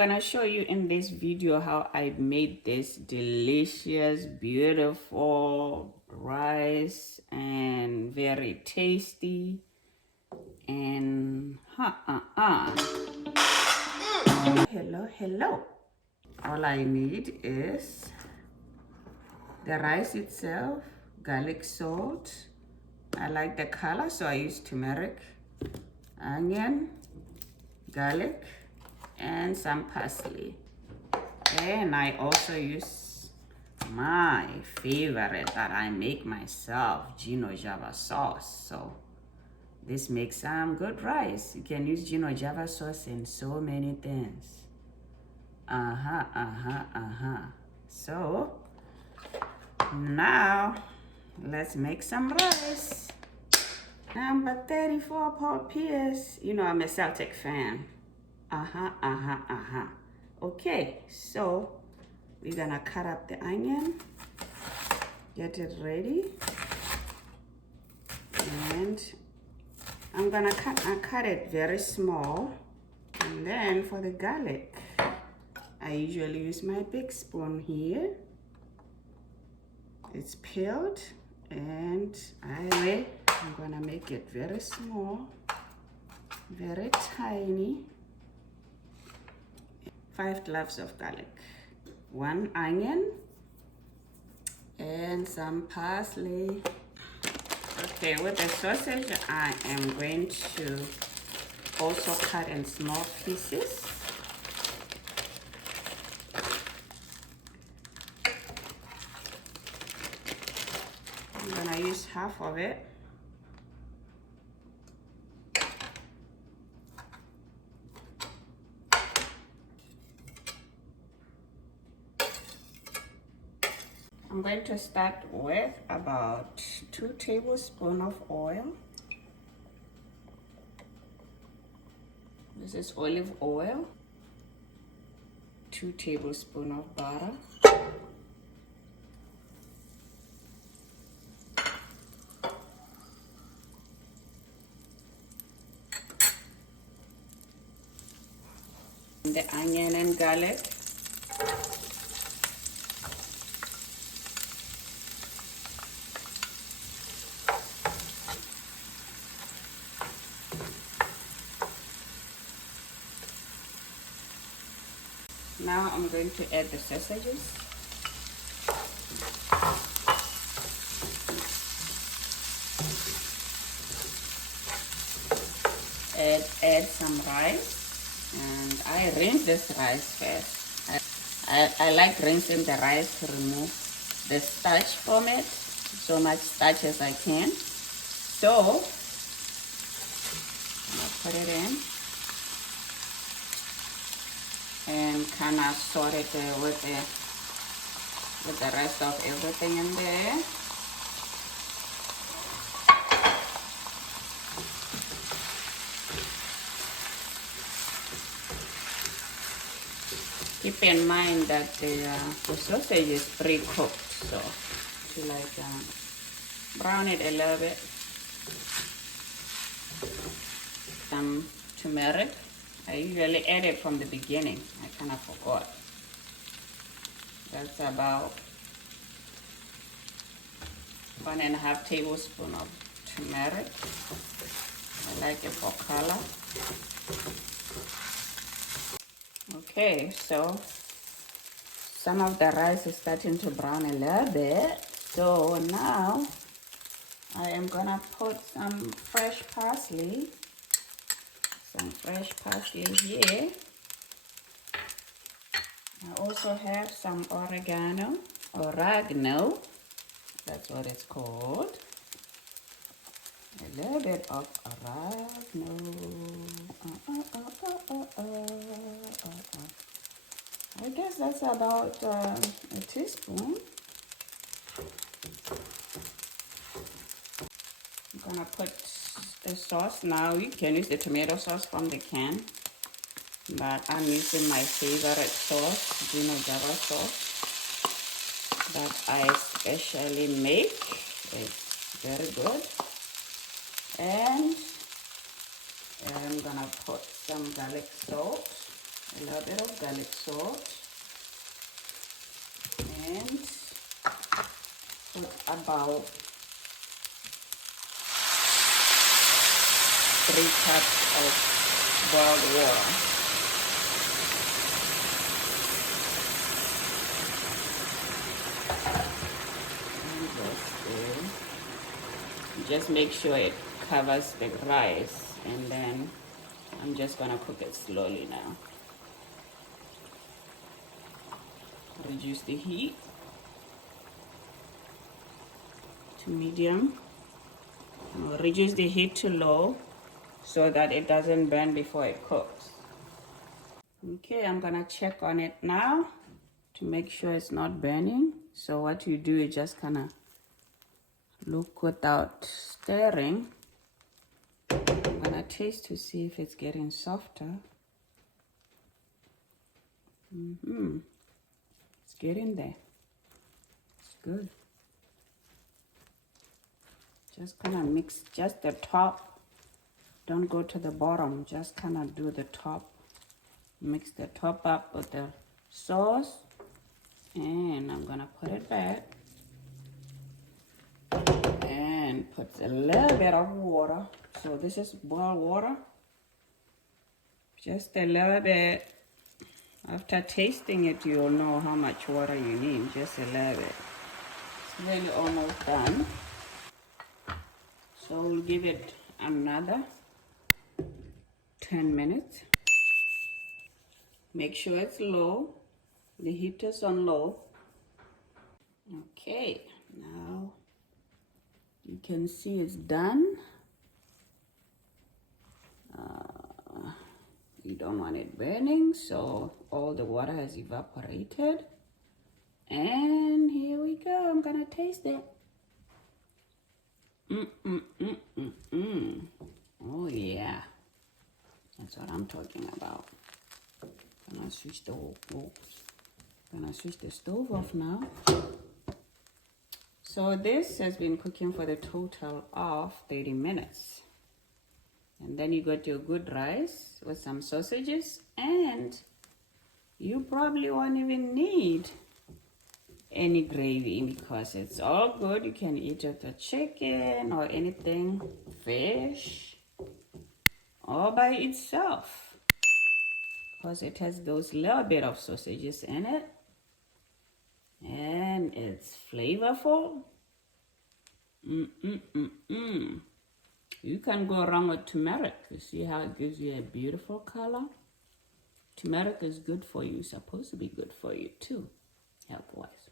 gonna show you in this video how I made this delicious, beautiful rice and very tasty and hello. All I need is the rice itself, garlic salt. I like the color, so I use turmeric, onion, garlic, and some parsley. And I also use my favorite that I make myself, GinoJava sauce. So this makes some good rice. You can use GinoJava sauce in so many things. So now let's make some rice. Number 34 Paul Pierce. You know I'm a Celtic fan. Okay, so we're gonna cut up the onion, get it ready, and I'm gonna cut it very small. And then for the garlic, I usually use my big spoon here. It's peeled, and I'm gonna make it very small, very tiny. 5 cloves of garlic, 1 onion, and some parsley. Okay, with the sausage, I am going to also cut in small pieces. I'm gonna use half of it. I'm going to start with about 2 tablespoons of oil. This is olive oil. 2 tablespoons of butter. The onion and garlic. Now I'm going to add the sausages. Add some rice, and I rinse this rice first. I like rinsing the rice to remove the starch from it, so much starch as I can. So I'll put it in and kind of sort it with the rest of everything in there. Keep in mind that the sausage is pre-cooked, so to brown it a little bit. Some turmeric. I usually add it from the beginning. I kind of forgot. That's about 1.5 tablespoons of turmeric. I like it for color. Okay, so some of the rice is starting to brown a little bit. So now I am gonna put some fresh parsley. Some fresh parsley here. I also have some oregano, that's what it's called. A little bit of oregano. I guess that's about a teaspoon. I'm gonna put the sauce now. You can use the tomato sauce from the can, but I'm using my favorite sauce, GinoJava sauce, that I specially make. It's very good. And I'm gonna put some garlic salt. a little bit of garlic salt, and put about 3 cups of boiled water. And just make sure it covers the rice, and then I'm just gonna cook it slowly now. Reduce the heat to medium. Reduce the heat to low so that it doesn't burn before it cooks. Okay, I'm gonna check on it now to make sure it's not burning. So what you do is just kind of look without stirring. I'm gonna taste to see if it's getting softer. It's getting there. It's good. Just kind of mix just the top. Don't go to the bottom. Just kind of do the top. Mix the top up with the sauce. And I'm gonna put it back. And put a little bit of water. So this is boiled water. Just a little bit. After tasting it, you'll know how much water you need. Just a little bit. It's really almost done. So we'll give it another 10 minutes. Make sure it's low. The heat is on low. Okay, now you can see it's done. You don't want it burning, so all the water has evaporated. And here we go. I'm gonna taste it. Oh yeah, that's what I'm talking about. Gonna switch the stove off now. So this has been cooking for the total of 30 minutes. And then you got your good rice with some sausages, and you probably won't even need any gravy because it's all good. You can eat it with chicken or anything, fish, all by itself, because it has those little bit of sausages in it, and it's flavorful. You can go wrong with turmeric. You see how it gives you a beautiful color? Turmeric is good for you. It's supposed to be good for you too, health-wise.